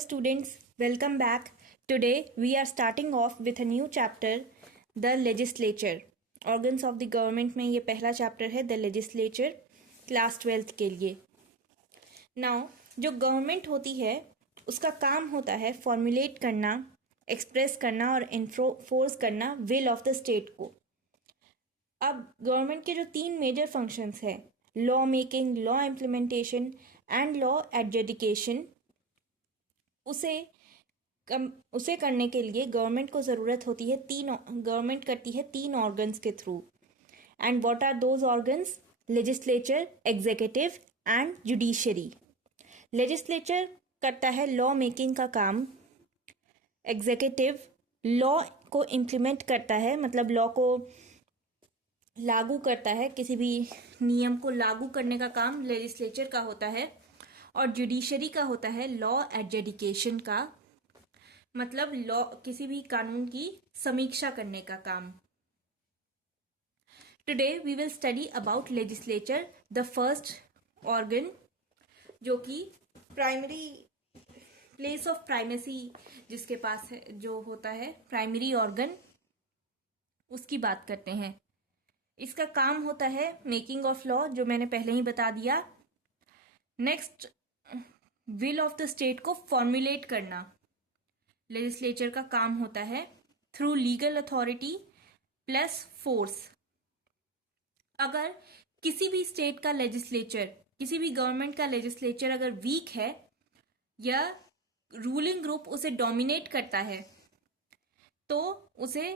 students, welcome back. Today we are starting off with a new chapter, the legislature. Organs of the government में ये पहला chapter है, the legislature, class 12th के लिए. Now जो government होती है उसका काम होता है फॉर्मुलेट करना, एक्सप्रेस करना और इन्फोर्स करना विल ऑफ द स्टेट को. अब गवर्नमेंट के जो 3 मेजर फंक्शंस हैं, law making, law implementation and law adjudication, उसे करने के लिए गवर्नमेंट को ज़रूरत होती है गवर्नमेंट करती है 3 ऑर्गन्स के थ्रू. And what are those organs? Legislature, executive and judiciary. Legislature करता है लॉ मेकिंग का काम. एग्जीक्यूटिव लॉ को इम्प्लीमेंट करता है, मतलब लॉ को लागू करता है, किसी भी नियम को लागू करने का काम लेजिस्लेचर का होता है. और जुडिशरी का होता है लॉ एडजुडिकेशन का, मतलब लॉ किसी भी कानून की समीक्षा करने का काम. Today we will study about legislature, the first organ जो कि प्राइमरी प्लेस ऑफ प्राइमेसी जिसके पास है, जो होता है प्राइमरी ऑर्गन, उसकी बात करते हैं. इसका काम होता है मेकिंग ऑफ लॉ, जो मैंने पहले ही बता दिया. Next, will of the state को फॉर्मुलेट करना. लेजिस्लेचर का काम होता है through legal authority plus force. अगर किसी भी स्टेट का लेजिस्लेचर, किसी भी गवर्नमेंट का लेजिस्लेचर अगर वीक है या रूलिंग ग्रुप उसे डोमिनेट करता है तो उसे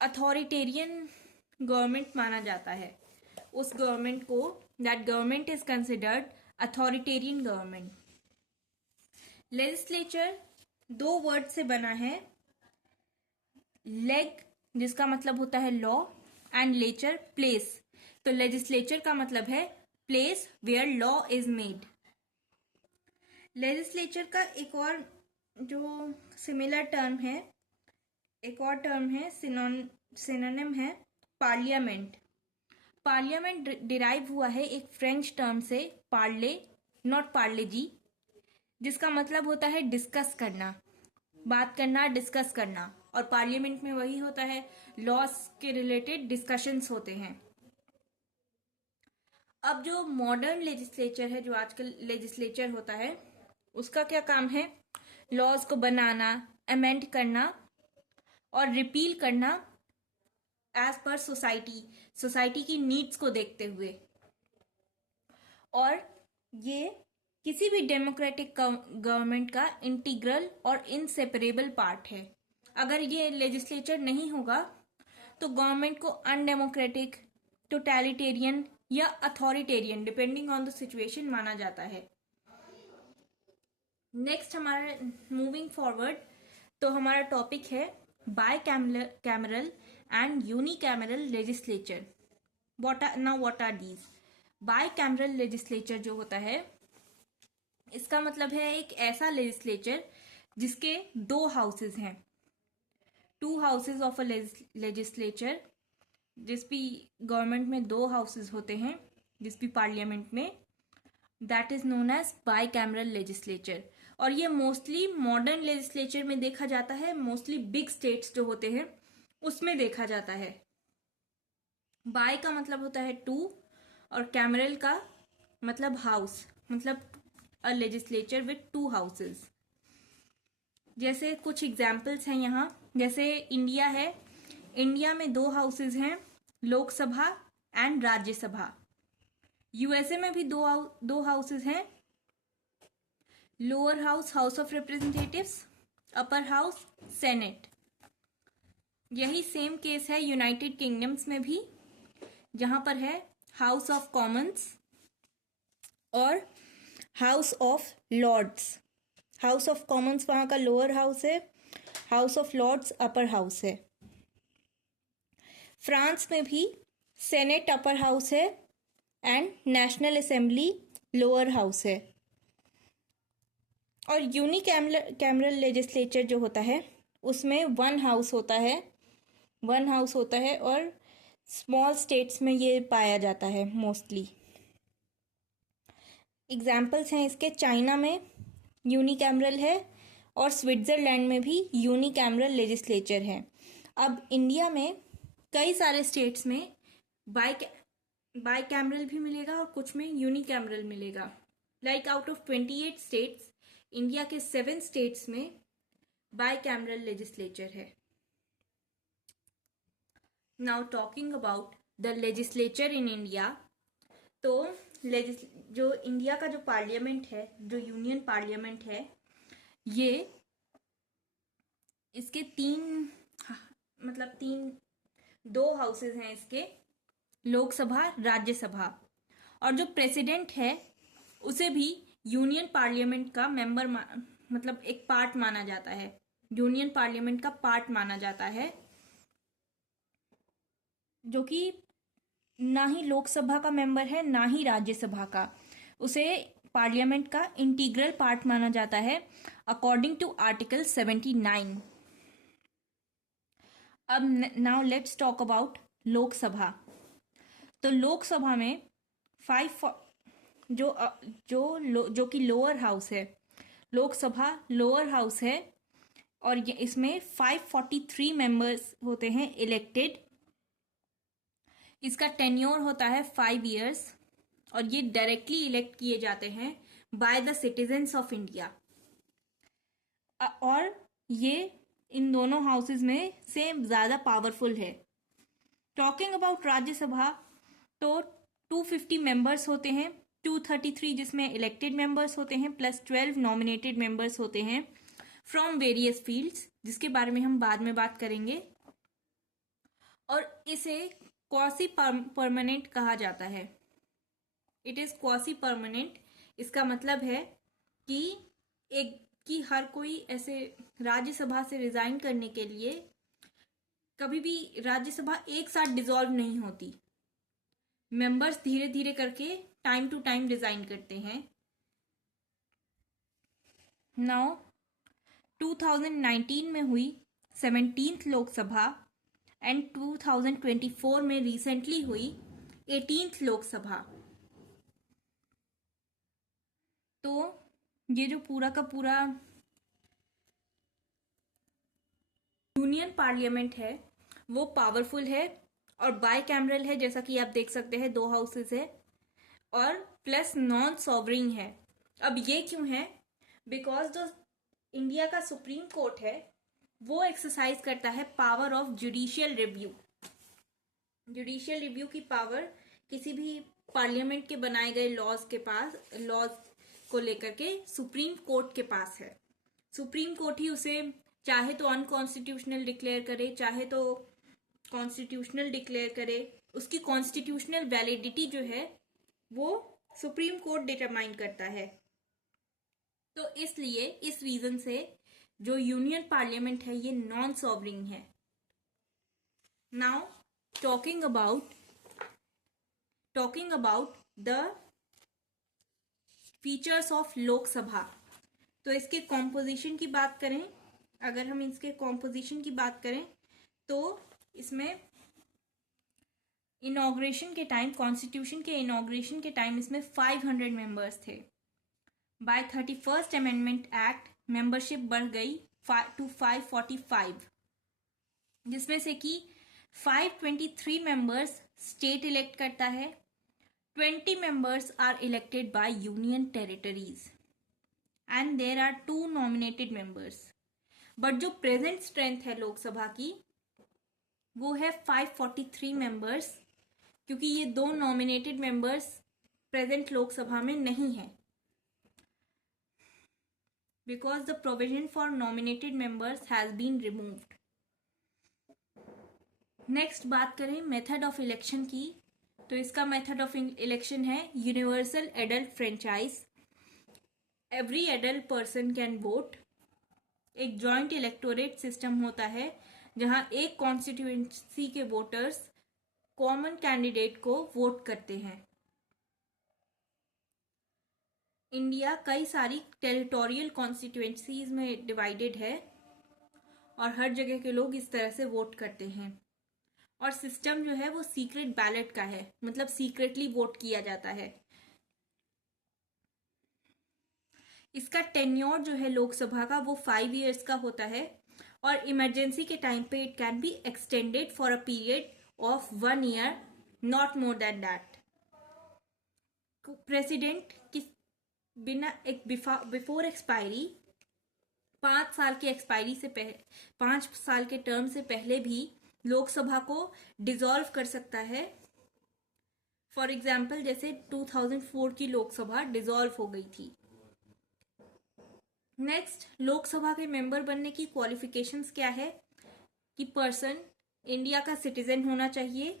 अथॉरिटेरियन गवर्नमेंट माना जाता है. उस गवर्नमेंट को, that government is considered authoritarian government. Legislature 2 word से बना है. लेग जिसका मतलब होता है लॉ एंड लेचर प्लेस. तो लेजिस्लेचर का मतलब है place where law is made. Legislature का एक और जो सिमिलर टर्म है, एक और टर्म है, सिनोनिम है पार्लियामेंट. पार्लियामेंट डिराइव हुआ है एक फ्रेंच टर्म से, पार्ले, नॉट पार्ले जी, जिसका मतलब होता है डिस्कस करना, बात करना, डिस्कस करना. और पार्लियामेंट में वही होता है, लॉस के रिलेटेड डिस्कशंस होते हैं. अब जो मॉडर्न लेजिस्लेचर है, जो आजकल लेजिस्लेचर होता है, उसका क्या काम है? लॉज को बनाना, अमेंड करना और रिपील करना एज पर सोसाइटी की नीड्स को देखते हुए. और ये किसी भी डेमोक्रेटिक गवर्नमेंट का इंटीग्रल और इनसेपरेबल पार्ट है. अगर ये लेजिस्लेचर नहीं होगा तो गवर्नमेंट को अनडेमोक्रेटिक, टोटलिटेरियन या authoritarian, depending on the situation, माना जाता है. नेक्स्ट हमारा मूविंग फॉरवर्ड, तो हमारा टॉपिक है bicameral and unicameral legislature. What are these? Bicameral legislature जो होता है, इसका मतलब है एक ऐसा लेजिस्लेचर जिसके 2 हाउसेज हैं. 2 हाउसेज ऑफ अ लेजिस्लेचर. जिस भी गवर्नमेंट में 2 हाउसेज होते हैं, जिस भी पार्लियामेंट में, that is known as bicameral legislature. और ये मोस्टली मॉडर्न लेजिस्लेचर में देखा जाता है, मोस्टली बिग स्टेट्स जो होते हैं उसमें देखा जाता है. बाय का मतलब होता है 2 और कैमरल का मतलब हाउस, मतलब अ लेजिस्लेचर विथ 2 हाउसेज. जैसे कुछ एग्जाम्पल्स हैं यहाँ, जैसे इंडिया है, इंडिया में 2 हाउसेज हैं, लोकसभा एंड राज्यसभा. यूएसए में भी 2 हाउसेज हैं, lower house, house of representatives, upper house, senate. यही सेम केस है यूनाइटेड किंगडम्स में भी, जहां पर है हाउस ऑफ कॉमन्स और House of Lords. House of Commons वहां का लोअर हाउस है, House of Lords upper house है. फ्रांस में भी सेनेट अपर हाउस है and national assembly lower house है. और यूनिकैमरल लेजिस्लेचर जो होता है उसमें 1 हाउस होता है और स्मॉल स्टेट्स में ये पाया जाता है मोस्टली. एग्जाम्पल्स हैं इसके, चाइना में यूनिकैमरल है, और स्विट्जरलैंड में भी यूनिकैमरल लेजिस्लेचर है। अब इंडिया में कई सारे स्टेट्स में बाइकैमरल भी मिलेगा और कुछ में यूनिकैमरल मिलेगा। Like out of 28 states, India के 7 स्टेट्स में बाइकैमरल लेजिस्लेचर है। Now talking about the legislature in India, तो जो इंडिया का जो पार्लियामेंट है, जो यूनियन पार्लियामेंट है, ये इसके दो हाउसेज हैं इसके, लोकसभा, राज्यसभा। और जो प्रेसिडेंट है उसे भी यूनियन पार्लियामेंट का मेंबर मतलब एक पार्ट माना जाता है, यूनियन पार्लियामेंट का पार्ट माना जाता है, जो कि ना ही लोकसभा का मेंबर है ना ही राज्यसभा का। उसे पार्लियामेंट का इंटीग्रल पार्ट माना जाता है अकॉर्डिंग टू आर्टिकल 79। अब now let's talk about Lok Sabha. तो लोकसभा में जो कि लोअर हाउस है, लोकसभा लोअर हाउस है, और ये इसमें 543 मेंबर्स होते हैं इलेक्टेड। इसका टेन्योर होता है 5 इयर्स और ये डायरेक्टली इलेक्ट किए जाते हैं by the citizens of India. और ये इन दोनों हाउसेज में से ज़्यादा पावरफुल है। टॉकिंग अबाउट राज्यसभा, तो 250 मेंबर्स होते हैं, 233 जिसमें इलेक्टेड मेंबर्स होते हैं प्लस 12 नॉमिनेटेड मेंबर्स होते हैं फ्रॉम वेरियस फील्ड्स, जिसके बारे में हम बाद में बात करेंगे। और इसे क्वासी परमानेंट कहा जाता है। It is quasi permanent. इसका मतलब है कि हर कोई ऐसे राज्यसभा से रिजाइन करने के लिए कभी भी राज्यसभा एक साथ डिसॉल्व नहीं होती। मेंबर्स धीरे धीरे करके टाइम टू टाइम रिजाइन करते हैं। नाउ 2019 में हुई 17th लोकसभा एंड 2024 में रिसेंटली हुई 18th लोकसभा। तो ये जो पूरा का पूरा यूनियन पार्लियामेंट है वो पावरफुल है और बाइकैमरल है, जैसा कि आप देख सकते हैं 2 हाउसेस है, और प्लस नॉन सॉवरिंग है। अब ये क्यों है? बिकॉज जो इंडिया का सुप्रीम कोर्ट है वो एक्सरसाइज करता है power of judicial review. Judicial review की पावर किसी भी पार्लियामेंट के बनाए गए लॉज को लेकर के सुप्रीम कोर्ट के पास है। सुप्रीम कोर्ट ही उसे चाहे तो अनकॉन्स्टिट्यूशनल डिक्लेयर करे, चाहे तो कॉन्स्टिट्यूशनल डिक्लेयर करे। उसकी कॉन्स्टिट्यूशनल वैलिडिटी जो है वो सुप्रीम कोर्ट डिटरमाइन करता है। तो इसलिए इस रीजन से जो यूनियन पार्लियामेंट है ये नॉन सॉवरिंग है। Now talking about the features of Lok Sabha. तो इसके कॉम्पोजिशन की बात करें, अगर हम इसके कॉम्पोजिशन की बात करें तो इसमें इनॉग्रेशन के टाइम, कॉन्स्टिट्यूशन के इनॉग्रेशन के टाइम इसमें 500 मेंबर्स थे। Bye 31st amendment act membership बढ़ गई टू 545, जिसमें से कि 523 मेंबर्स स्टेट इलेक्ट करता है, 20 members are elected by union territories and there are 2 nominated members. But जो प्रेजेंट स्ट्रेंथ है लोकसभा की वो है 543 मेंबर्स, क्योंकि ये 2 नॉमिनेटेड मेंबर्स प्रेजेंट लोकसभा में नहीं है, because the provision for nominated members has been removed. Next बात करें मेथड ऑफ इलेक्शन की, तो इसका मेथड ऑफ इलेक्शन है universal adult franchise. Every adult person can vote. एक जॉइंट इलेक्टोरेट सिस्टम होता है जहां एक कॉन्स्टिट्यूएंसी के वोटर्स कॉमन कैंडिडेट को वोट करते हैं। इंडिया कई सारी टेरिटोरियल कॉन्स्टिट्यूएंसीज में डिवाइडेड है और हर जगह के लोग इस तरह से वोट करते हैं। और सिस्टम जो है वो सीक्रेट बैलेट का है, मतलब सीक्रेटली वोट किया जाता है। इसका टेन्योर जो है लोकसभा का वो 5 years का होता है, और इमरजेंसी के टाइम पे it can be extended for a period of 1 year, not more than that. President की बिना एक बिफोर एक्सपायरी 5 साल की एक्सपायरी से पहले, 5 साल के टर्म से पहले भी लोकसभा को डिसॉल्व कर सकता है। फॉर एग्जाम्पल जैसे 2004 की लोकसभा डिसॉल्व हो गई थी। नेक्स्ट, लोकसभा के मेंबर बनने की क्वालिफिकेशंस क्या है कि पर्सन इंडिया का सिटीजन होना चाहिए,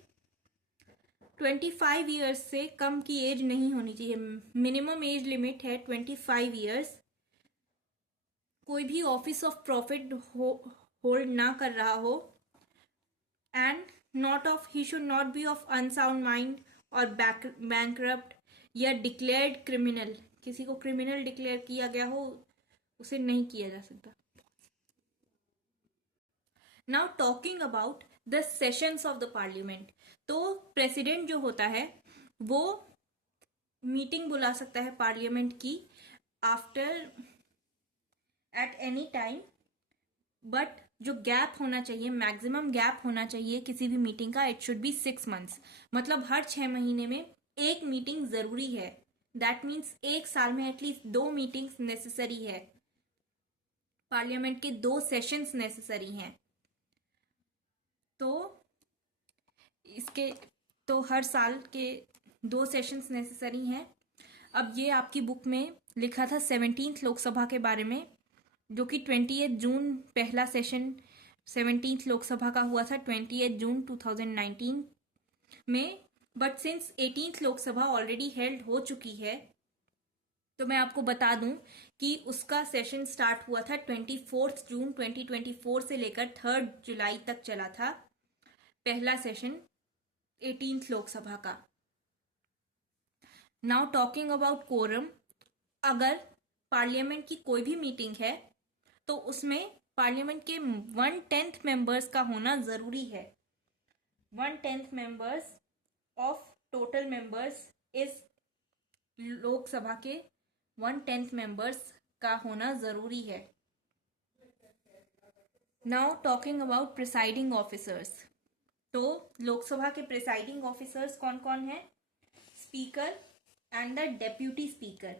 25 ईयर्स से कम की एज नहीं होनी चाहिए, मिनिमम एज लिमिट है 25 ईयर्स, कोई भी ऑफिस ऑफ प्रॉफिट होल्ड ना कर रहा हो, and he should not be of unsound mind और बैंकरप्ट या डिक्लेयर्ड क्रिमिनल, किसी को क्रिमिनल डिक्लेयर किया गया हो उसे नहीं किया जा सकता। Now talking about the sessions of the parliament, तो प्रेसिडेंट जो होता है वो मीटिंग बुला सकता है पार्लियामेंट की after at any time, but जो गैप होना चाहिए, मैक्सिमम गैप होना चाहिए किसी भी मीटिंग का, इट शुड बी 6 months, मतलब हर 6 महीने में एक मीटिंग जरूरी है। दैट मीन्स एक साल में एटलीस्ट 2 मीटिंग्स नेसेसरी है, पार्लियामेंट के 2 सेशंस नेसेसरी हैं। तो इसके तो हर साल के 2 सेशंस नेसेसरी हैं। अब ये आपकी बुक में लिखा था 17th लोकसभा के बारे में, जो कि 28 जून पहला सेशन 17th लोकसभा का हुआ था 28 जून 2019 में, but since 18th Lok Sabha already held हो चुकी है, तो मैं आपको बता दूं कि उसका सेशन स्टार्ट हुआ था 24 जून 2024 से लेकर 3 जुलाई तक चला था पहला सेशन 18th लोकसभा का। नाउ टॉकिंग अबाउट कोरम, अगर पार्लियामेंट की कोई भी मीटिंग है तो उसमें पार्लियामेंट के 1/10 मेंबर्स का होना जरूरी है। 1/10 मेंबर्स ऑफ टोटल मेंबर्स इस लोकसभा के 1/10 मेंबर्स का होना जरूरी है। Now talking about presiding officers, तो लोकसभा के प्रिसाइडिंग ऑफिसर्स कौन कौन है? Speaker and the deputy speaker.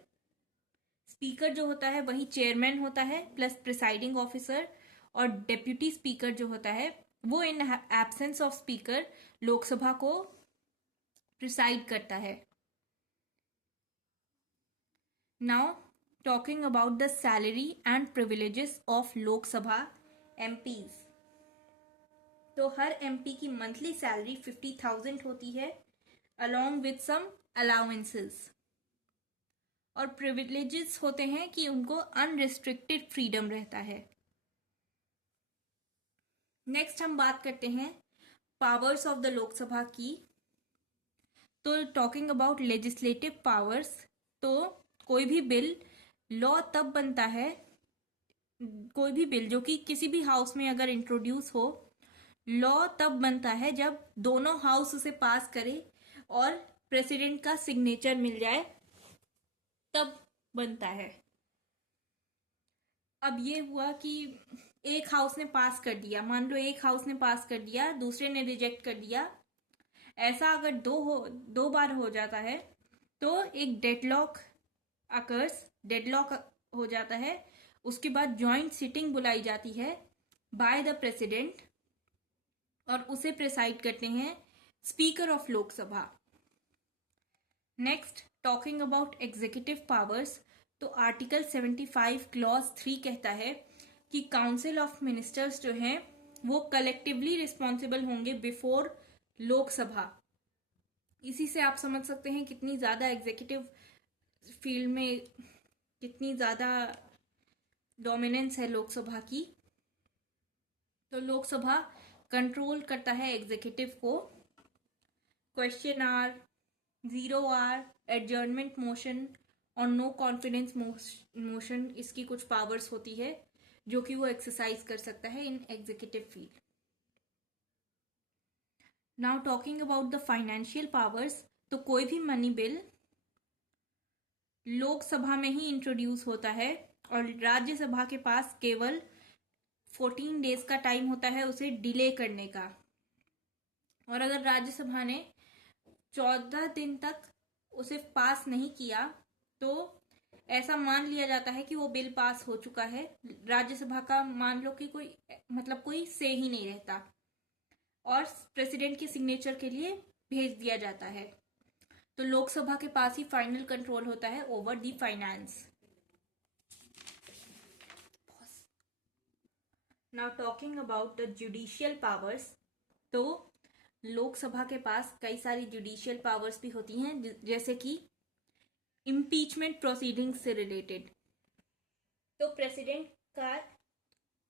Speaker जो होता है वही चेयरमैन होता है प्लस प्रिसाइडिंग ऑफिसर, और डेप्यूटी स्पीकर जो होता है वो in absence of speaker Lok Sabha को प्रिसाइड करता है। Now talking about the salary and privileges of Lok Sabha MPs, तो हर एमपी की मंथली सैलरी 50,000 होती है अलॉन्ग विथ सम अलाउंसेस, और प्रिविलेजेस होते हैं कि उनको अनरिस्ट्रिक्टेड फ्रीडम रहता है। नेक्स्ट हम बात करते हैं पावर्स ऑफ द लोकसभा की, तो टॉकिंग अबाउट लेजिस्लेटिव पावर्स, तो कोई भी बिल लॉ तब बनता है, कोई भी बिल जो कि किसी भी हाउस में अगर इंट्रोड्यूस हो, लॉ तब बनता है जब दोनों हाउस उसे पास करे और प्रेसिडेंट का सिग्नेचर मिल जाए, तब बनता है। अब ये हुआ कि एक हाउस ने पास कर दिया, मान लो एक हाउस ने पास कर दिया, दूसरे ने रिजेक्ट कर दिया, ऐसा अगर दो बार हो जाता है तो एक डेडलॉक हो जाता है। उसके बाद जॉइंट सिटिंग बुलाई जाती है बाय द प्रेसिडेंट, और उसे प्रिसाइड करते हैं speaker of Lok Sabha. Next talking about executive powers, तो आर्टिकल 75 क्लॉज 3 कहता है कि काउंसिल ऑफ मिनिस्टर्स जो हैं वो कलेक्टिवली रिस्पॉन्सिबल होंगे बिफोर लोकसभा। इसी से आप समझ सकते हैं कितनी ज़्यादा एग्जीक्यूटिव फील्ड में कितनी ज़्यादा डोमिनेंस है लोकसभा की। तो लोकसभा कंट्रोल करता है एग्जीक्यूटिव को। Question hour, 0R, adjournment motion और नो कॉन्फिडेंस मोशन, इसकी कुछ पावर्स होती है जो कि वो एक्सरसाइज कर सकता है in executive field. Now talking about the financial powers, तो कोई भी मनी बिल लोकसभा में ही इंट्रोड्यूस होता है और राज्यसभा के पास केवल 14 डेज का टाइम होता है उसे डिले करने का। और अगर राज्यसभा ने 14 दिन तक उसे पास नहीं किया तो ऐसा मान लिया जाता है कि वो बिल पास हो चुका है। राज्यसभा का मान लो कि कोई से ही नहीं रहता और प्रेसिडेंट के सिग्नेचर के लिए भेज दिया जाता है। तो लोकसभा के पास ही फाइनल कंट्रोल होता है over the finance. Now talking about the judicial powers, तो लोकसभा के पास कई सारी जुडिशियल पावर्स भी होती हैं, जैसे कि इम्पीचमेंट प्रोसीडिंग्स से रिलेटेड। तो प्रेसिडेंट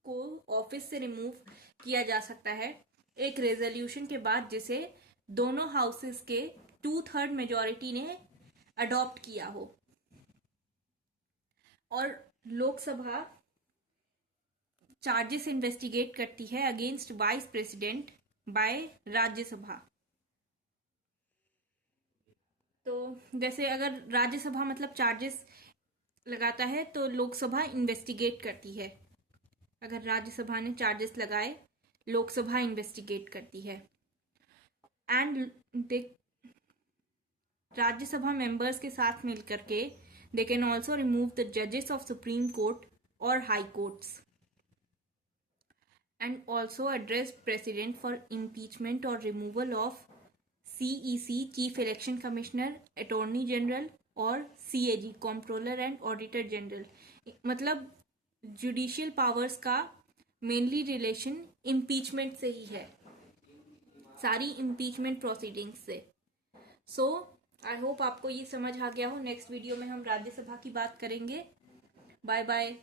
को ऑफिस से रिमूव किया जा सकता है एक रेजोल्यूशन के बाद जिसे दोनों हाउसेस के 2/3 मेजॉरिटी ने अडॉप्ट किया हो। और लोकसभा चार्जेस इन्वेस्टिगेट करती है against vice president bye Rajya Sabha. तो जैसे अगर राज्यसभा मतलब चार्जेस लगाता है तो लोकसभा इन्वेस्टिगेट करती है। अगर राज्यसभा ने चार्जेस लगाए, लोकसभा इन्वेस्टिगेट करती है। एंड राज्यसभा मेंबर्स के साथ मिलकर के they can also remove the जजेस ऑफ सुप्रीम कोर्ट और high courts and also address president for impeachment और removal of CEC chief election commissioner, attorney general और CAG controller and auditor general. मतलब judicial powers का mainly relation impeachment से ही है, सारी इम्पीचमेंट प्रोसीडिंग्स से। सो आई होप आपको ये समझ आ गया हो। नेक्स्ट वीडियो में हम राज्यसभा की बात करेंगे। Bye bye.